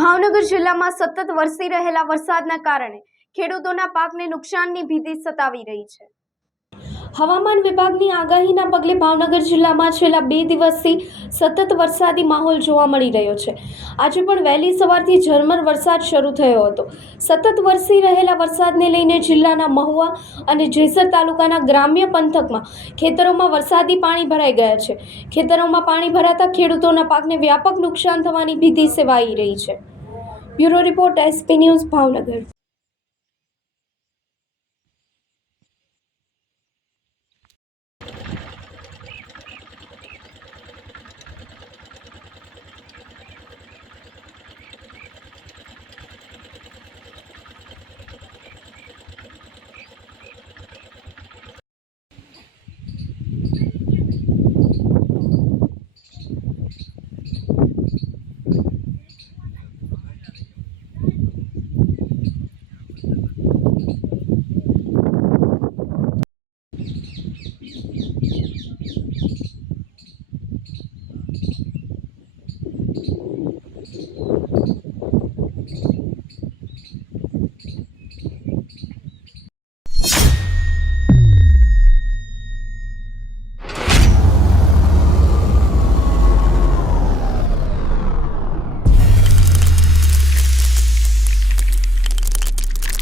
ભાવનગર જિલ્લામાં સતત વરસી રહેલા વરસાદના કારણે ખેડૂતોના પાકને નુકસાનની ભીતિ સતાવી રહી છે। હવામાન વિભાગની આગાહીના પગલે ભાવનગર જિલ્લામાં છેલ્લા 2 દિવસથી સતત વરસાદી માહોલ જોવા મળી રહ્યો છે। આજે પણ વહેલી સવારથી ઝરમર વરસાદ શરૂ થયો હતો। સતત વરસી રહેલા વરસાદને લઈને જિલ્લાના મહુવા અને જેસર તાલુકાના ગ્રામ્ય પંથકમાં ખેતરોમાં વરસાદી પાણી ભરાઈ ગયા છે। ખેતરોમાં પાણી ભરાતા ખેડૂતોના પાકને વ્યાપક નુકસાન થવાની ભીતિ સેવાઈ રહી છે। Bureau report SP news Bhavnagar.